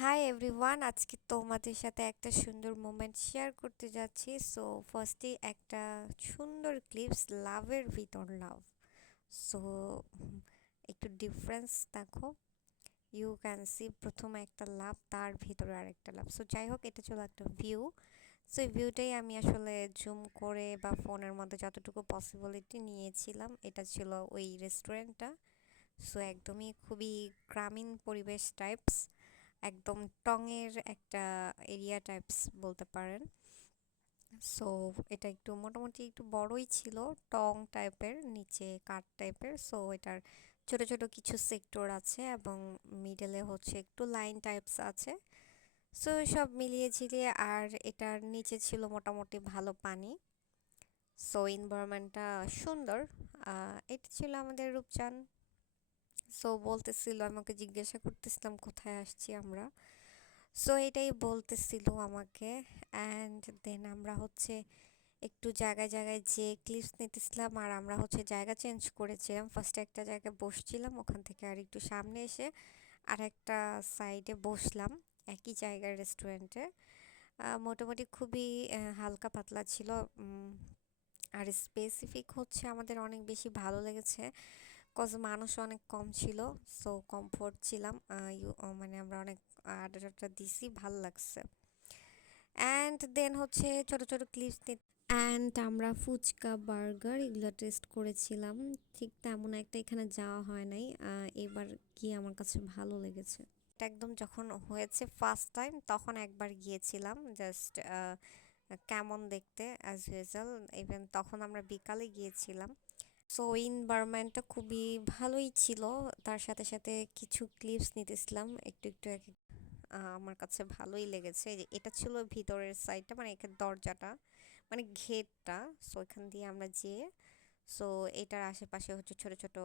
Hi everyone, আজকে তোমাদের সাথে একটা সুন্দর মোমেন্ট শেয়ার করতে যাচ্ছি। সো ফার্স্টে একটা সুন্দর ক্লিপস, লাভের ভিতর লাভ। সো একটু ডিফারেন্স দেখো, ইউ ক্যান সি প্রথমে একটা লাভ, তার ভিতরে আরেকটা লাভ। সো যাই হোক, এটা ছিল একটা ভিউ। সো এই ভিউটাই আমি আসলে জুম করে বা ফোনের মধ্যে যতটুকু পসিবিলিটি নিয়েছিলাম। এটা ছিল ওই রেস্টুরেন্টটা। সো একদমই খুবই গ্রামীণ পরিবেশ টাইপস, একদম টঙের একটা এরিয়া টাইপস বলতে পারেন। সো এটা একটু মোটামুটি একটু বড়ই ছিল, টং টাইপের, নিচে কাঠ টাইপের। সো এটার ছোট ছোট কিছু সেক্টর আছে এবং মিডলে হচ্ছে একটু লাইন টাইপস আছে। সো সব মিলিয়ে ঝিলিয়ে, আর এটার নিচে ছিল মোটামুটি ভালো পানি। সো এনভায়রনমেন্টটা সুন্দর। এটা ছিল আমাদের রূপচান। সো বলতেছিল, আমাকে জিজ্ঞাসা করতেছিলাম কোথায় আসছি আমরা। সো এটাই বলতেছিল আমাকে। অ্যান্ড দেন আমরা হচ্ছে একটু জায়গায় জায়গায় যে ক্লিপস নিতেছিলাম, আর আমরা হচ্ছে জায়গা চেঞ্জ করেছিলাম। ফার্স্টে একটা জায়গায় বসছিলাম, ওখান থেকে আর একটু সামনে এসে আর একটা সাইডে বসলাম, একই জায়গার রেস্টুরেন্টে। মোটামুটি খুবই হালকা পাতলা ছিল। আর স্পেসিফিক হচ্ছে আমাদের অনেক বেশি ভালো লেগেছে, কজ মানুষ অনেক কম ছিল। সো কমফোর্ট ছিলাম। মানে আমরা অনেক আড্ডা দিছি, ভাল লাগছে। অ্যান্ড দেন হচ্ছে ছোট ছোট ক্লিপস নিতে, অ্যান্ড আমরা ফুচকা বার্গার এগুলো টেস্ট করেছিলাম। ঠিক তেমন একটা এখানে যাওয়া হয় নাই, এবার গিয়ে আমার কাছে ভালো লেগেছে। এটা একদম যখন হয়েছে ফার্স্ট টাইম, তখন একবার গিয়েছিলাম জাস্ট কেমন দেখতে, অ্যাজ ইউজুয়াল। ইভেন তখন আমরা বিকালে গিয়েছিলাম। সো এনভায়রনমেন্টটা খুবই ভালোই ছিল। তার সাথে সাথে কিছু ক্লিপস নিতেছিলাম একটু একটু আমার কাছে ভালোই লেগেছে। যে এটা ছিল ভিতরের সাইডটা, মানে এখানে দরজাটা, মানে গেটটা। সো এখান দিয়ে আমরা যেয়ে, সো এটার আশেপাশে হচ্ছে ছোট ছোট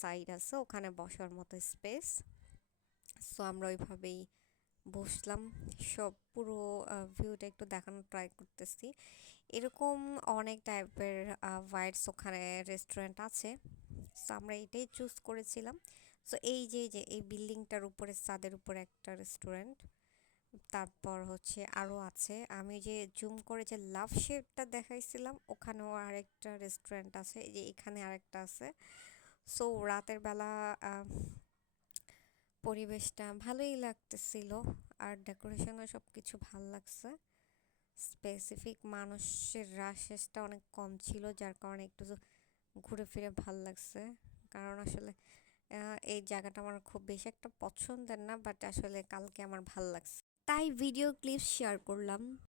সাইড আছে, ওখানে বসার মতো স্পেস। সো আমরা ওইভাবেই বসলাম। সব পুরো ভিউটা একটু দেখানোর ট্রাই করতেছি। এরকম অনেক টাইপের ভাইবস ওখানে রেস্টুরেন্ট আছে। সো আমরা এটাই চুজ করেছিলাম। সো এই যে এই বিল্ডিংটার উপরে, ছাদের উপরে একটা রেস্টুরেন্ট। তারপর হচ্ছে আরও আছে, আমি যে জুম করে যে লাভ শেপটা দেখাইছিলাম, ওখানেও আরেকটা রেস্টুরেন্ট আছে, এই যে এখানে আরেকটা আছে। সো রাতের বেলা পরিবেশটা ভালোই লাগতেছিল, আর ডেকোরেশনও সব কিছু ভাল লাগছে। স্পেসিফিক মানুষের রাশেসটা অনেক কম ছিল, যার কারণে একটু ঘুরে ফিরে ভাল লাগছে। কারণ আসলে এই জায়গাটা আমার খুব বেশি একটা পছন্দের না, বাট আসলে কালকে আমার ভাল লাগছে, তাই ভিডিও ক্লিপ শেয়ার করলাম।